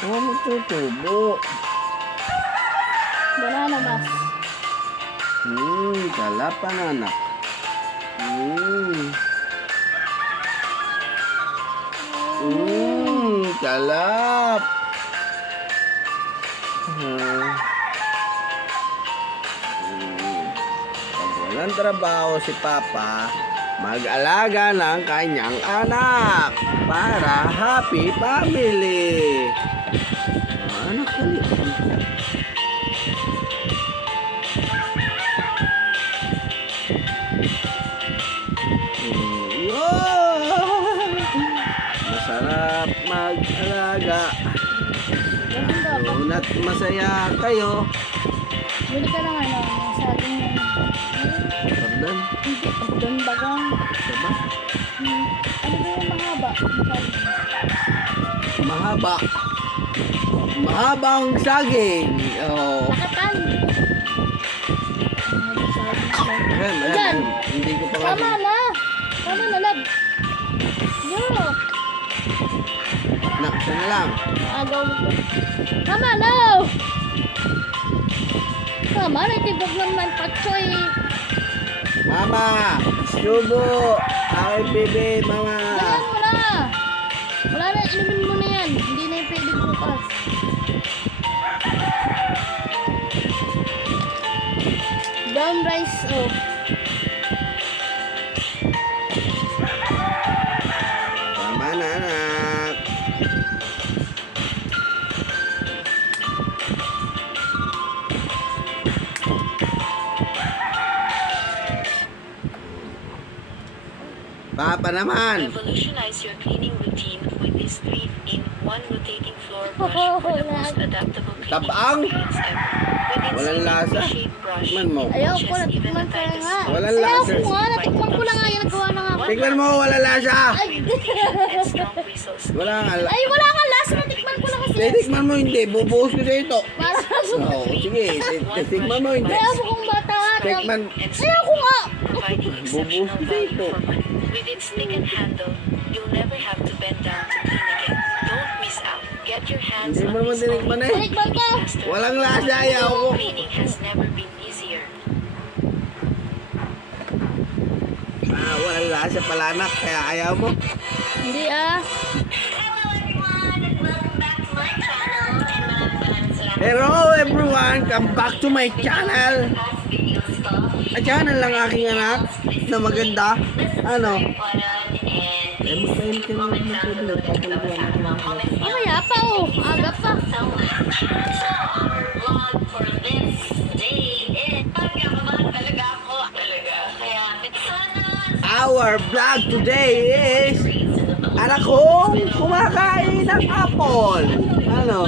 Magtutubo. Wala na mas. Kalap anak. Kalap. Pag walang trabaho si Papa, mag-alaga ng kanyang anak para happy family. Anak, dali. Wow! Masarap mag-alaga. At masaya kayo. Bili ka ng ano, saging Pardon? hindi, pagdon bagang. Diba? Ano ba yung mahaba? Mahaba. Mahabang saging. Oh. Nakatan. Ayan. Hindi ko pa Tama na. Tama na, lab. Yo. Nak, isa na lang. Agaw mo. Tama na. Tama na, tibog naman patsoy. Mama, subo. Ay, bebe, mama. Ganyan mo na. Wala na, inumin mo na yan. Hindi na yung pwede bukas. Brown rice, oh. Tama na, anak. Papa naman. Revolutionize your cleaning routine with this 3-in-1 rotating floor brush for the most adaptable cleaning Tabang. experience ever. With its Walang lasa. unique shape brush, Tikman mo. Ayaw which ko, has even natikman the ko na tightest nga. sole. Walang Ayaw lasa. ko nga, natikman ko na nga. Yan, nagawa na nga ako. Tignan mo, wala lasa. Ay, And strong bristles. Wala nga lasa. ay, wala nga last. Natikman ko na kasi. Titikman mo hindi, bubuhos ko sa ito. Para Oo, sige, titikman mo hindi. Ayaw ko kung bata. Tikman, Ayaw ko nga. Providing bubuhos exceptional ko sa value ito. for money. With its thickened handle, you'll never have to bend down to clean again. Don't miss out. Get your hands Hindi on mo naman this tinikman eh. Natikman ko. faster. Walang lasa, ayaw ko. Cleaning has never been easier. Walang lasa pala anak, kaya ayaw mo. Hindi ah. Hello everyone, come back to my channel. Channel lang aking anak na maganda. Ano? Magpahin ka naman ng tubig. Papalabuhan natin ang anak. Mamaya pa oh. Aga pa. Our vlog today is anak kong kumakain ng apple. Ano?